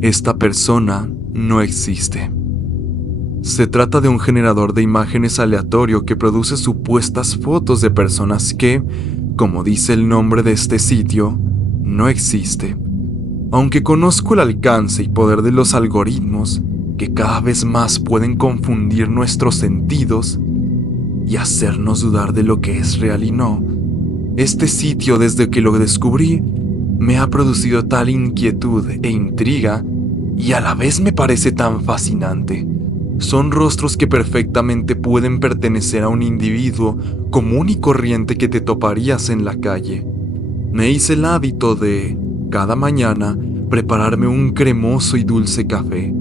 Esta persona no existe. Se trata de un generador de imágenes aleatorio que produce supuestas fotos de personas que, como dice el nombre de este sitio, no existe. Aunque conozco el alcance y poder de los algoritmos, que cada vez más pueden confundir nuestros sentidos y hacernos dudar de lo que es real y no, este sitio, desde que lo descubrí, me ha producido tal inquietud e intriga y a la vez me parece tan fascinante. Son rostros que perfectamente pueden pertenecer a un individuo común y corriente que te toparías en la calle. Me hice el hábito de, cada mañana, prepararme un cremoso y dulce café,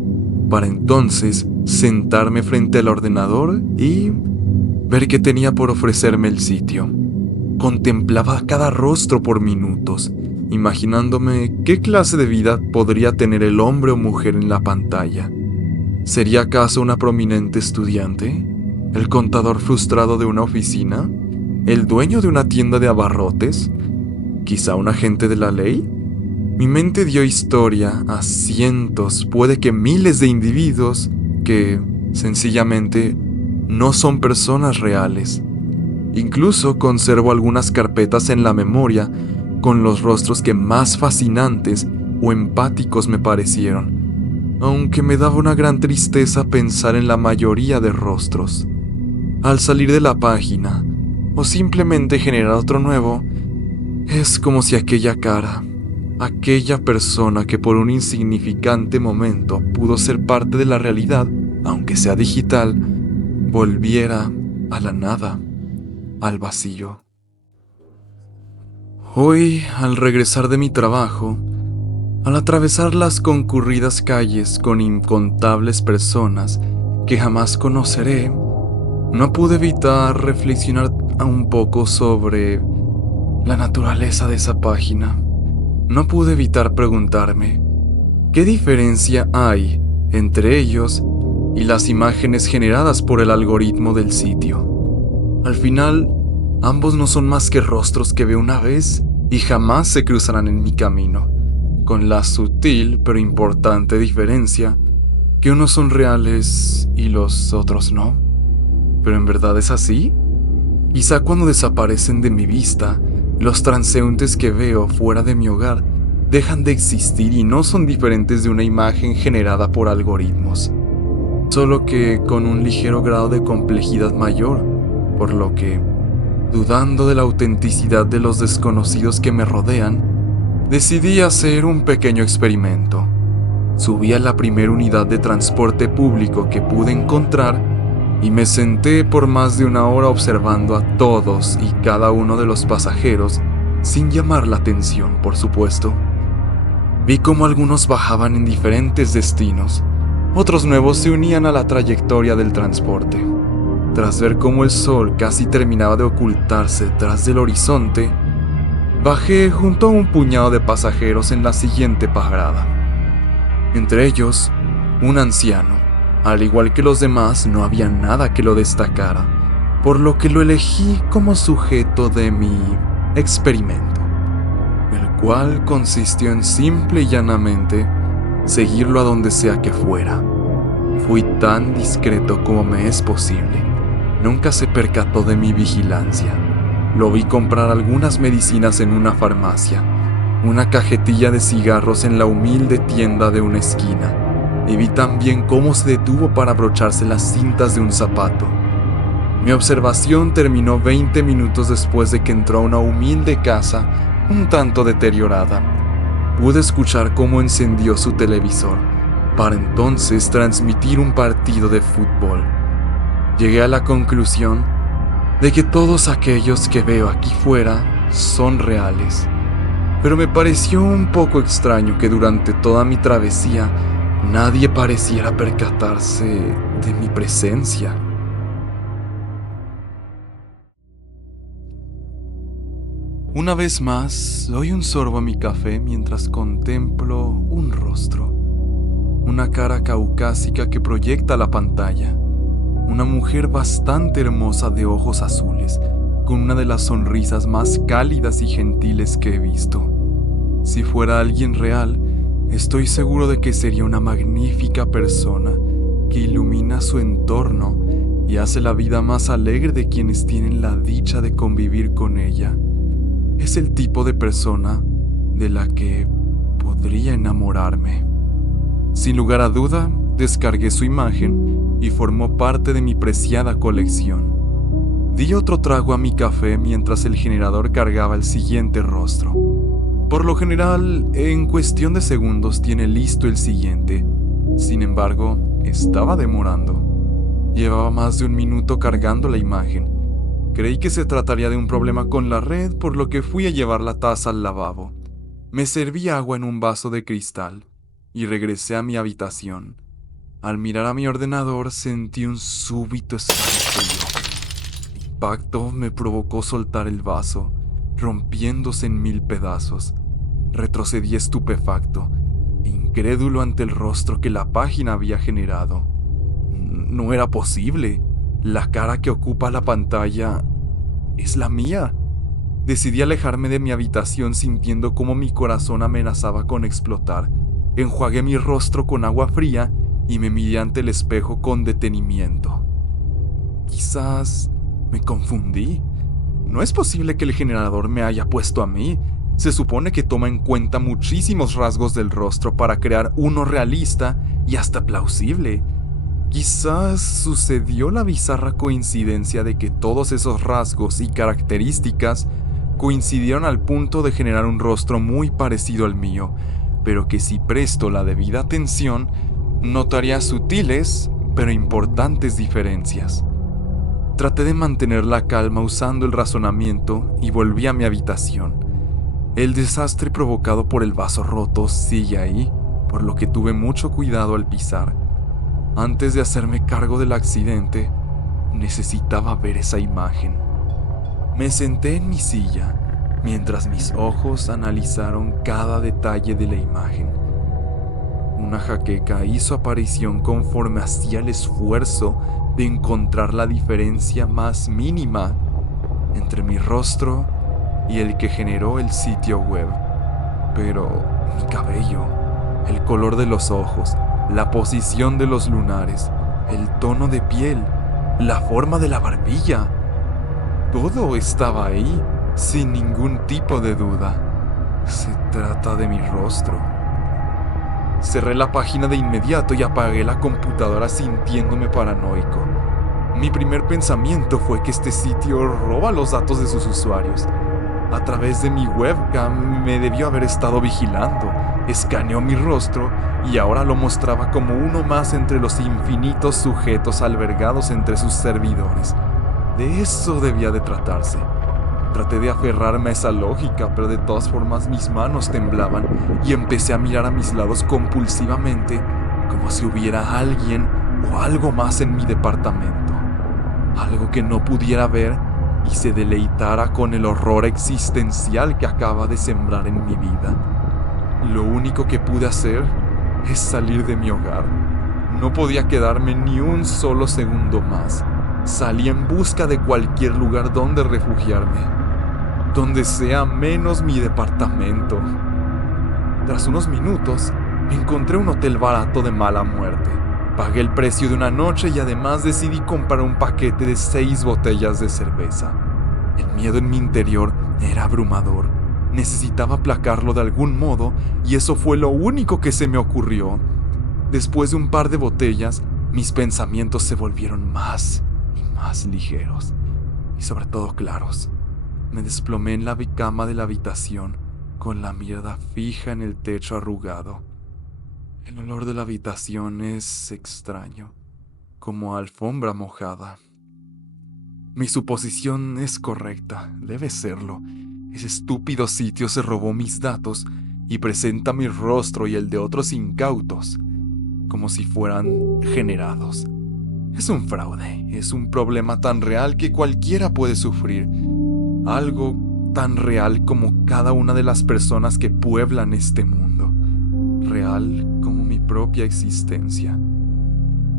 para entonces sentarme frente al ordenador y ver qué tenía por ofrecerme el sitio. Contemplaba cada rostro por minutos, imaginándome qué clase de vida podría tener el hombre o mujer en la pantalla. ¿Sería acaso una prominente estudiante? ¿El contador frustrado de una oficina? ¿El dueño de una tienda de abarrotes? ¿Quizá un agente de la ley? Mi mente dio historia a cientos, puede que miles de individuos que, sencillamente, no son personas reales. Incluso conservo algunas carpetas en la memoria con los rostros que más fascinantes o empáticos me parecieron, aunque me daba una gran tristeza pensar en la mayoría de rostros. Al salir de la página, o simplemente generar otro nuevo, es como si aquella cara, aquella persona que por un insignificante momento pudo ser parte de la realidad, aunque sea digital, volviera a la nada, al vacío. Hoy, al regresar de mi trabajo, al atravesar las concurridas calles con incontables personas que jamás conoceré, no pude evitar reflexionar un poco sobre la naturaleza de esa página. No pude evitar preguntarme, ¿qué diferencia hay entre ellos y las imágenes generadas por el algoritmo del sitio? Al final, ambos no son más que rostros que veo una vez y jamás se cruzarán en mi camino, con la sutil pero importante diferencia que unos son reales y los otros no. ¿Pero en verdad es así? Quizá cuando desaparecen de mi vista, los transeúntes que veo fuera de mi hogar dejan de existir y no son diferentes de una imagen generada por algoritmos, solo que con un ligero grado de complejidad mayor, por lo que, dudando de la autenticidad de los desconocidos que me rodean, decidí hacer un pequeño experimento. Subí a la primera unidad de transporte público que pude encontrar y me senté por más de una hora observando a todos y cada uno de los pasajeros sin llamar la atención, por supuesto. Vi cómo algunos bajaban en diferentes destinos, otros nuevos se unían a la trayectoria del transporte. Tras ver cómo el sol casi terminaba de ocultarse tras del horizonte, bajé junto a un puñado de pasajeros en la siguiente parada. Entre ellos, un anciano. Al igual que los demás, no había nada que lo destacara, por lo que lo elegí como sujeto de mi experimento, el cual consistió en simple y llanamente seguirlo a donde sea que fuera. Fui tan discreto como me es posible. Nunca se percató de mi vigilancia. Lo vi comprar algunas medicinas en una farmacia, una cajetilla de cigarros en la humilde tienda de una esquina, y vi también cómo se detuvo para abrocharse las cintas de un zapato. Mi observación terminó 20 minutos después de que entró a una humilde casa un tanto deteriorada. Pude escuchar cómo encendió su televisor, para entonces transmitir un partido de fútbol. Llegué a la conclusión de que todos aquellos que veo aquí fuera son reales, pero me pareció un poco extraño que durante toda mi travesía nadie pareciera percatarse de mi presencia. Una vez más, doy un sorbo a mi café mientras contemplo un rostro, una cara caucásica que proyecta la pantalla, una mujer bastante hermosa de ojos azules, con una de las sonrisas más cálidas y gentiles que he visto. Si fuera alguien real, Estoy seguro de que sería una magnífica persona que ilumina su entorno y hace la vida más alegre de quienes tienen la dicha de convivir con ella. Es el tipo de persona de la que podría enamorarme. Sin lugar a duda, descargué su imagen y formó parte de mi preciada colección. Di otro trago a mi café mientras el generador cargaba el siguiente rostro. Por lo general, en cuestión de segundos tiene listo el siguiente. Sin embargo, estaba demorando. Llevaba más de un minuto cargando la imagen. Creí que se trataría de un problema con la red, por lo que fui a llevar la taza al lavabo. Me serví agua en un vaso de cristal y regresé a mi habitación. Al mirar a mi ordenador sentí un súbito escalofrío. El impacto me provocó soltar el vaso, rompiéndose en 1000 pedazos. Retrocedí estupefacto e incrédulo ante el rostro que la página había generado. No era posible. La cara que ocupa la pantalla es la mía. Decidí alejarme de mi habitación sintiendo cómo mi corazón amenazaba con explotar. Enjuagué mi rostro con agua fría y me miré ante el espejo con detenimiento. Quizás me confundí. No es posible que el generador me haya puesto a mí. Se supone que toma en cuenta muchísimos rasgos del rostro para crear uno realista y hasta plausible. Quizás sucedió la bizarra coincidencia de que todos esos rasgos y características coincidieron al punto de generar un rostro muy parecido al mío, pero que si presto la debida atención, notaría sutiles pero importantes diferencias. Traté de mantener la calma usando el razonamiento y volví a mi habitación. El desastre provocado por el vaso roto sigue ahí, por lo que tuve mucho cuidado al pisar. Antes de hacerme cargo del accidente, necesitaba ver esa imagen. Me senté en mi silla, mientras mis ojos analizaron cada detalle de la imagen. Una jaqueca hizo aparición conforme hacía el esfuerzo de encontrar la diferencia más mínima entre mi rostro y el que generó el sitio web. Pero mi cabello, el color de los ojos, la posición de los lunares, el tono de piel, la forma de la barbilla, todo estaba ahí, sin ningún tipo de duda. Se trata de mi rostro. Cerré la página de inmediato y apagué la computadora sintiéndome paranoico. Mi primer pensamiento fue que este sitio roba los datos de sus usuarios. A través de mi webcam me debió haber estado vigilando. Escaneó mi rostro y ahora lo mostraba como uno más entre los infinitos sujetos albergados entre sus servidores. De eso debía de tratarse. Traté de aferrarme a esa lógica, pero de todas formas mis manos temblaban y empecé a mirar a mis lados compulsivamente, como si hubiera alguien o algo más en mi departamento. Algo que no pudiera ver y se deleitara con el horror existencial que acaba de sembrar en mi vida. Lo único que pude hacer es salir de mi hogar. No podía quedarme ni un solo segundo más. Salí en busca de cualquier lugar donde refugiarme, donde sea menos mi departamento. Tras unos minutos, encontré un hotel barato de mala muerte. Pagué el precio de una noche y además decidí comprar un paquete de 6 botellas de cerveza. El miedo en mi interior era abrumador. Necesitaba aplacarlo de algún modo y eso fue lo único que se me ocurrió. Después de un par de botellas, mis pensamientos se volvieron más y más ligeros y sobre todo claros. Me desplomé en la cama de la habitación con la mirada fija en el techo arrugado. El olor de la habitación es extraño, como a alfombra mojada. Mi suposición es correcta, debe serlo. Ese estúpido sitio se robó mis datos y presenta mi rostro y el de otros incautos como si fueran generados. Es un fraude, es un problema tan real que cualquiera puede sufrir. Algo tan real como cada una de las personas que pueblan este mundo. Real como mi propia existencia.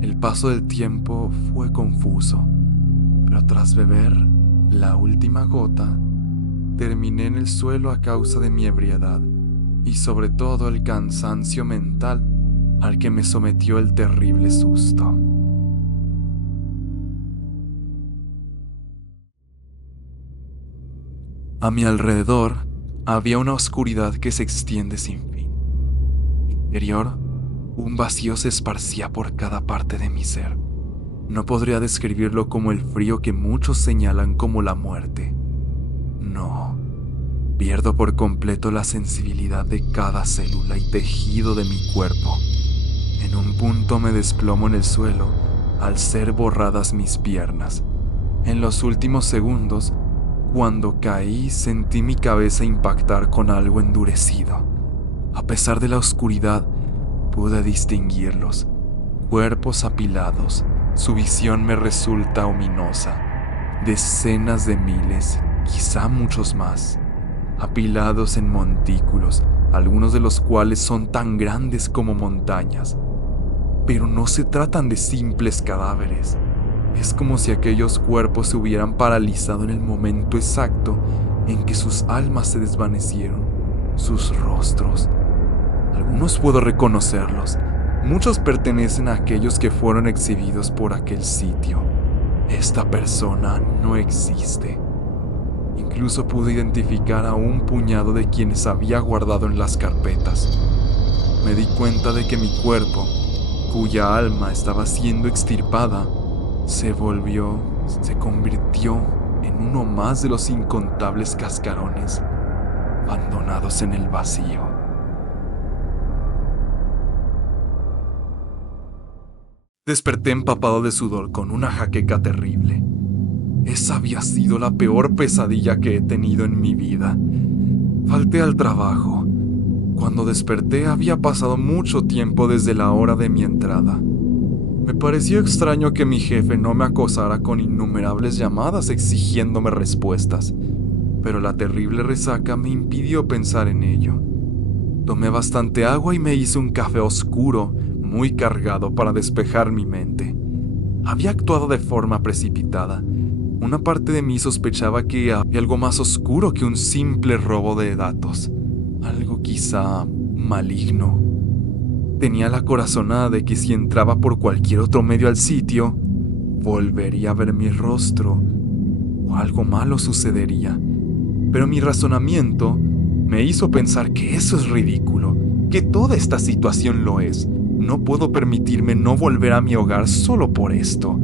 El paso del tiempo fue confuso, pero tras beber la última gota, terminé en el suelo a causa de mi ebriedad y sobre todo el cansancio mental al que me sometió el terrible susto. A mi alrededor había una oscuridad que se extiende sin fin. En mi interior, un vacío se esparcía por cada parte de mi ser. No podría describirlo como el frío que muchos señalan como la muerte. No, pierdo por completo la sensibilidad de cada célula y tejido de mi cuerpo. En un punto me desplomo en el suelo al ser borradas mis piernas. En los últimos segundos, cuando caí, sentí mi cabeza impactar con algo endurecido. A pesar de la oscuridad, pude distinguirlos. Cuerpos apilados, su visión me resulta ominosa. Decenas de miles, quizá muchos más, apilados en montículos, algunos de los cuales son tan grandes como montañas. Pero no se tratan de simples cadáveres. Es como si aquellos cuerpos se hubieran paralizado en el momento exacto en que sus almas se desvanecieron, sus rostros. Algunos puedo reconocerlos, muchos pertenecen a aquellos que fueron exhibidos por aquel sitio. Esta persona no existe. Incluso pude identificar a un puñado de quienes había guardado en las carpetas. Me di cuenta de que mi cuerpo, cuya alma estaba siendo extirpada, se convirtió en uno más de los incontables cascarones abandonados en el vacío. Desperté empapado de sudor con una jaqueca terrible. Esa había sido la peor pesadilla que he tenido en mi vida. Falté al trabajo. Cuando desperté había pasado mucho tiempo desde la hora de mi entrada. Me pareció extraño que mi jefe no me acosara con innumerables llamadas exigiéndome respuestas, pero la terrible resaca me impidió pensar en ello. Tomé bastante agua y me hice un café oscuro, muy cargado para despejar mi mente. Había actuado de forma precipitada. Una parte de mí sospechaba que había algo más oscuro que un simple robo de datos, algo quizá maligno. Tenía la corazonada de que si entraba por cualquier otro medio al sitio, volvería a ver mi rostro o algo malo sucedería. Pero mi razonamiento me hizo pensar que eso es ridículo, que toda esta situación lo es. No puedo permitirme no volver a mi hogar solo por esto.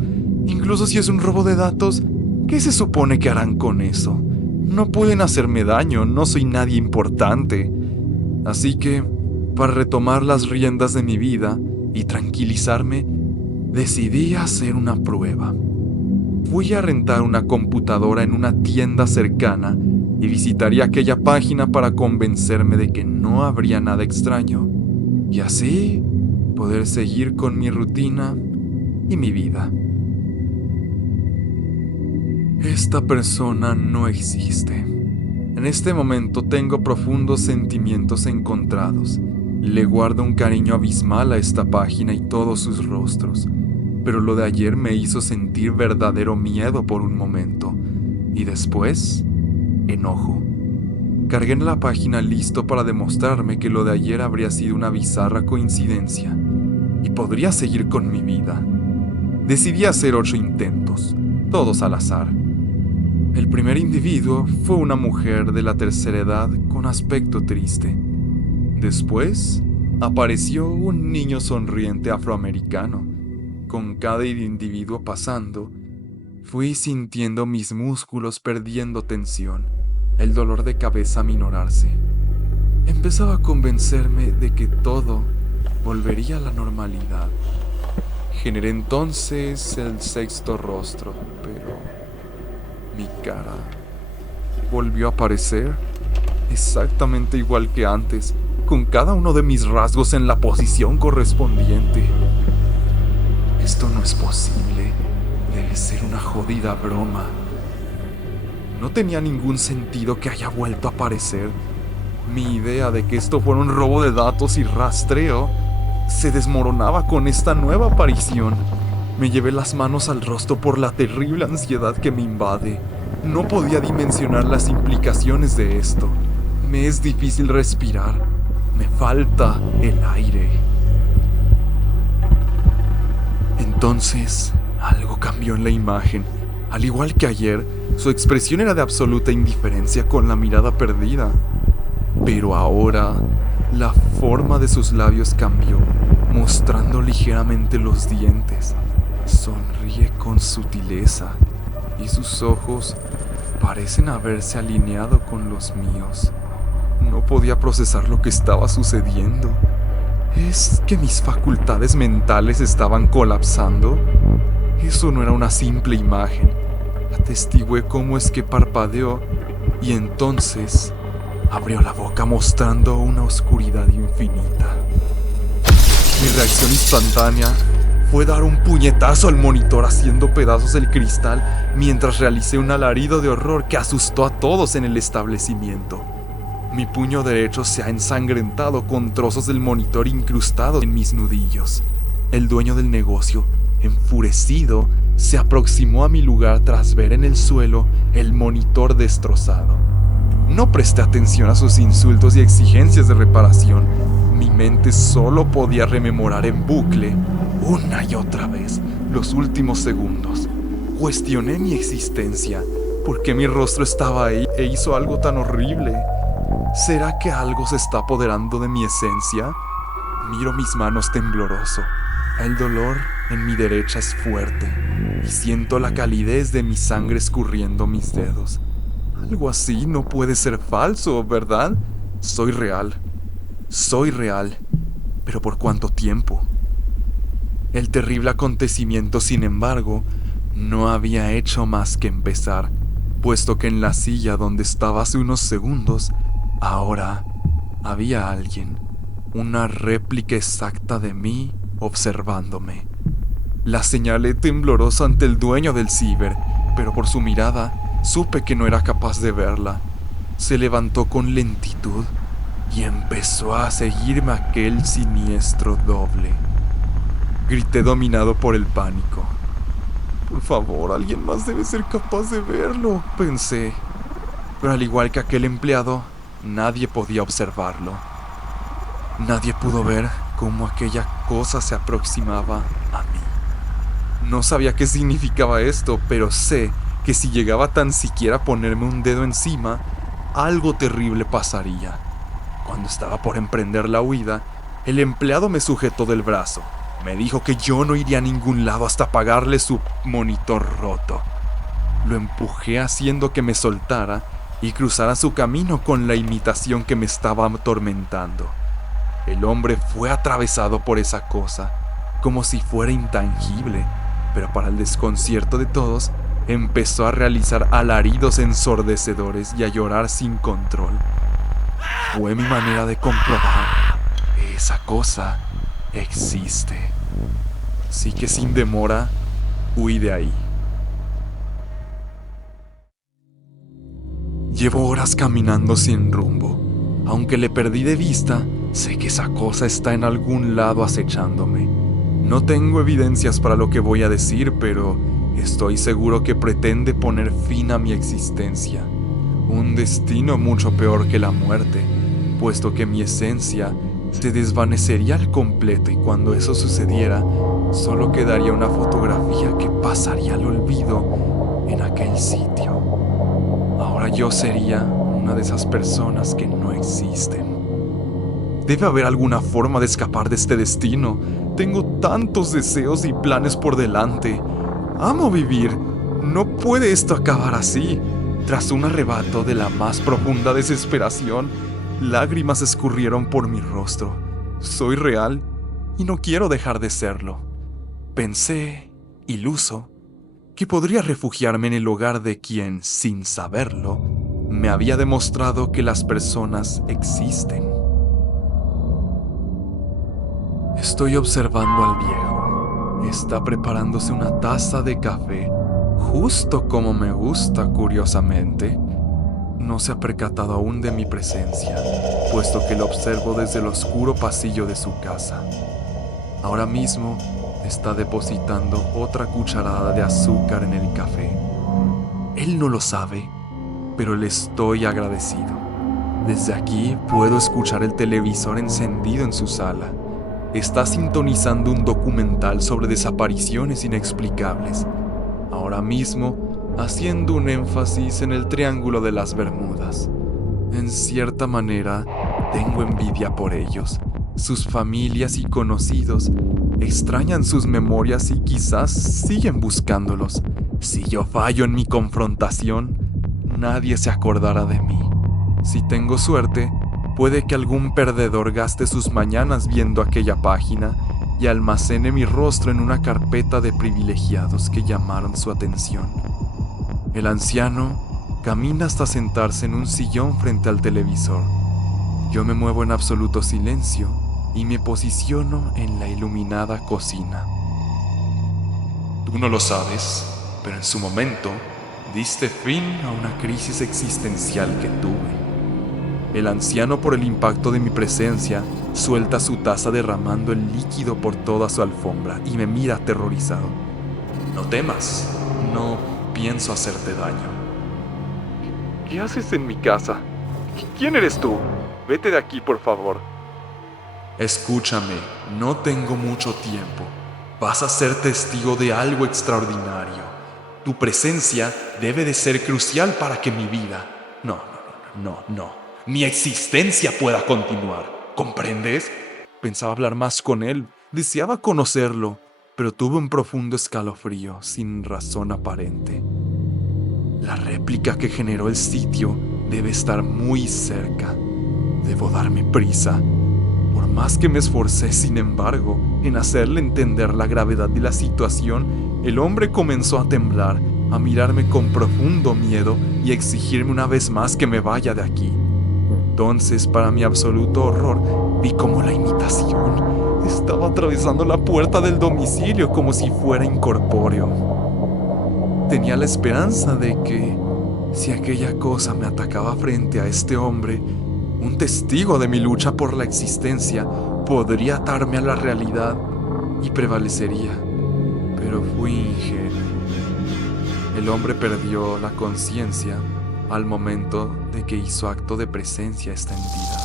Incluso si es un robo de datos, ¿qué se supone que harán con eso? No pueden hacerme daño, no soy nadie importante. Así que, para retomar las riendas de mi vida y tranquilizarme, decidí hacer una prueba. Fui a rentar una computadora en una tienda cercana y visitaría aquella página para convencerme de que no habría nada extraño y así poder seguir con mi rutina y mi vida. Esta persona no existe. En este momento tengo profundos sentimientos encontrados. Le guardo un cariño abismal a esta página y todos sus rostros, pero lo de ayer me hizo sentir verdadero miedo por un momento, y después, enojo. Cargué en la página listo para demostrarme que lo de ayer habría sido una bizarra coincidencia, y podría seguir con mi vida. Decidí hacer 8 intentos, todos al azar. El primer individuo fue una mujer de la tercera edad con aspecto triste. Después, apareció un niño sonriente afroamericano. Con cada individuo pasando, fui sintiendo mis músculos perdiendo tensión, el dolor de cabeza aminorarse. Empezaba a convencerme de que todo volvería a la normalidad. Generé entonces el 6º rostro, pero mi cara volvió a aparecer exactamente igual que antes, con cada uno de mis rasgos en la posición correspondiente. Esto no es posible. Debe ser una jodida broma. No tenía ningún sentido que haya vuelto a aparecer. Mi idea de que esto fuera un robo de datos y rastreo se desmoronaba con esta nueva aparición. Me llevé las manos al rostro por la terrible ansiedad que me invade. No podía dimensionar las implicaciones de esto. Me es difícil respirar. Me falta el aire. Entonces, algo cambió en la imagen. Al igual que ayer, su expresión era de absoluta indiferencia con la mirada perdida. Pero ahora, la forma de sus labios cambió, mostrando ligeramente los dientes. Sonríe con sutileza y sus ojos parecen haberse alineado con los míos. No podía procesar lo que estaba sucediendo. ¿Es que mis facultades mentales estaban colapsando? Eso no era una simple imagen. Atestigué cómo es que parpadeó y entonces abrió la boca mostrando una oscuridad infinita. Mi reacción instantánea fue dar un puñetazo al monitor haciendo pedazos el cristal mientras realicé un alarido de horror que asustó a todos en el establecimiento. Mi puño derecho se ha ensangrentado con trozos del monitor incrustados en mis nudillos. El dueño del negocio, enfurecido, se aproximó a mi lugar tras ver en el suelo el monitor destrozado. No presté atención a sus insultos y exigencias de reparación. Mi mente solo podía rememorar en bucle, una y otra vez, los últimos segundos. Cuestioné mi existencia. ¿Por qué mi rostro estaba ahí e hizo algo tan horrible? ¿Será que algo se está apoderando de mi esencia? Miro mis manos tembloroso. El dolor en mi derecha es fuerte y siento la calidez de mi sangre escurriendo mis dedos. Algo así no puede ser falso, ¿verdad? Soy real. Soy real. ¿Pero por cuánto tiempo? El terrible acontecimiento, sin embargo, no había hecho más que empezar, puesto que en la silla donde estaba hace unos segundos, ahora había alguien, una réplica exacta de mí observándome. La señalé temblorosa ante el dueño del ciber, pero por su mirada supe que no era capaz de verla. Se levantó con lentitud y empezó a seguirme aquel siniestro doble. Grité dominado por el pánico. Por favor, alguien más debe ser capaz de verlo, pensé. Pero al igual que aquel empleado, nadie podía observarlo. Nadie pudo ver cómo aquella cosa se aproximaba a mí. No sabía qué significaba esto, pero sé que si llegaba tan siquiera a ponerme un dedo encima, algo terrible pasaría. Cuando estaba por emprender la huida, el empleado me sujetó del brazo. Me dijo que yo no iría a ningún lado hasta pagarle su monitor roto. Lo empujé haciendo que me soltara y cruzara su camino con la imitación que me estaba atormentando. El hombre fue atravesado por esa cosa, como si fuera intangible, pero para el desconcierto de todos, empezó a realizar alaridos ensordecedores y a llorar sin control. Fue mi manera de comprobar que esa cosa existe. Así que sin demora, huí de ahí. Llevo horas caminando sin rumbo. Aunque le perdí de vista, sé que esa cosa está en algún lado acechándome. No tengo evidencias para lo que voy a decir, pero estoy seguro que pretende poner fin a mi existencia. Un destino mucho peor que la muerte, puesto que mi esencia se desvanecería al completo y cuando eso sucediera, solo quedaría una fotografía que pasaría al olvido en aquel sitio. Ahora yo sería una de esas personas que no existen. Debe haber alguna forma de escapar de este destino. Tengo tantos deseos y planes por delante. Amo vivir. No puede esto acabar así. Tras un arrebato de la más profunda desesperación, lágrimas escurrieron por mi rostro. Soy real y no quiero dejar de serlo. Pensé, iluso, que podría refugiarme en el hogar de quien, sin saberlo, me había demostrado que las personas existen. Estoy observando al viejo. Está preparándose una taza de café, justo como me gusta, curiosamente. No se ha percatado aún de mi presencia, puesto que lo observo desde el oscuro pasillo de su casa. Ahora mismo está depositando otra cucharada de azúcar en el café. Él no lo sabe, pero le estoy agradecido. Desde aquí puedo escuchar el televisor encendido en su sala. Está sintonizando un documental sobre desapariciones inexplicables, ahora mismo haciendo un énfasis en el Triángulo de las Bermudas. En cierta manera, tengo envidia por ellos. Sus familias y conocidos extrañan sus memorias y quizás siguen buscándolos. Si yo fallo en mi confrontación, nadie se acordará de mí. Si tengo suerte, puede que algún perdedor gaste sus mañanas viendo aquella página y almacene mi rostro en una carpeta de privilegiados que llamaron su atención. El anciano camina hasta sentarse en un sillón frente al televisor. Yo me muevo en absoluto silencio y me posiciono en la iluminada cocina. Tú no lo sabes, pero en su momento diste fin a una crisis existencial que tuve. El anciano, por el impacto de mi presencia, suelta su taza derramando el líquido por toda su alfombra y me mira aterrorizado. No temas, no pienso hacerte daño. ¿Qué haces en mi casa? ¿Quién eres tú? Vete de aquí, por favor. Escúchame, no tengo mucho tiempo. Vas a ser testigo de algo extraordinario. Tu presencia debe de ser crucial para que mi vida... No. Mi existencia pueda continuar. ¿Comprendes? Pensaba hablar más con él. Deseaba conocerlo, pero tuve un profundo escalofrío sin razón aparente. La réplica que generó el sitio debe estar muy cerca. Debo darme prisa. Por más que me esforcé, sin embargo, en hacerle entender la gravedad de la situación, el hombre comenzó a temblar, a mirarme con profundo miedo y a exigirme una vez más que me vaya de aquí. Entonces, para mi absoluto horror, vi cómo la imitación estaba atravesando la puerta del domicilio como si fuera incorpóreo. Tenía la esperanza de que, si aquella cosa me atacaba frente a este hombre, un testigo de mi lucha por la existencia, podría atarme a la realidad y prevalecería. Pero fui ingenuo. El hombre perdió la conciencia al momento de que hizo acto de presencia esta entidad.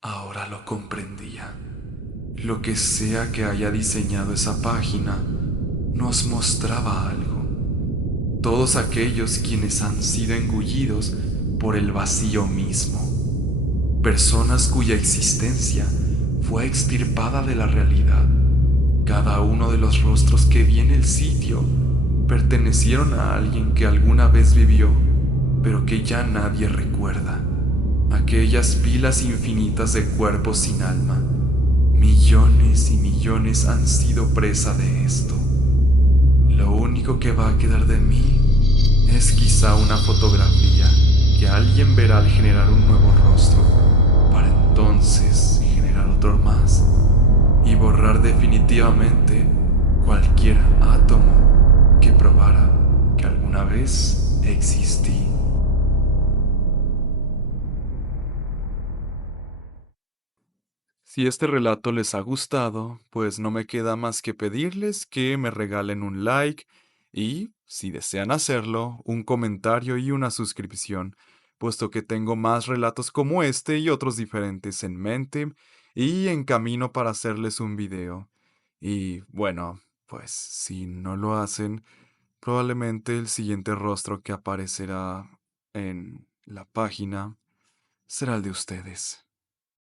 Ahora lo comprendía. Lo que sea que haya diseñado esa página nos mostraba algo. Todos aquellos quienes han sido engullidos por el vacío mismo. Personas cuya existencia fue extirpada de la realidad. Cada uno de los rostros que vi en el sitio pertenecieron a alguien que alguna vez vivió, pero que ya nadie recuerda. Aquellas pilas infinitas de cuerpos sin alma. Millones y millones han sido presa de esto. Lo único que va a quedar de mí es quizá una fotografía que alguien verá al generar un nuevo rostro, para entonces generar otro más y borrar definitivamente cualquier átomo que probara que alguna vez existí. Si este relato les ha gustado, pues no me queda más que pedirles que me regalen un like y, si desean hacerlo, un comentario y una suscripción, puesto que tengo más relatos como este y otros diferentes en mente y en camino para hacerles un video. Y bueno, pues si no lo hacen, probablemente el siguiente rostro que aparecerá en la página será el de ustedes.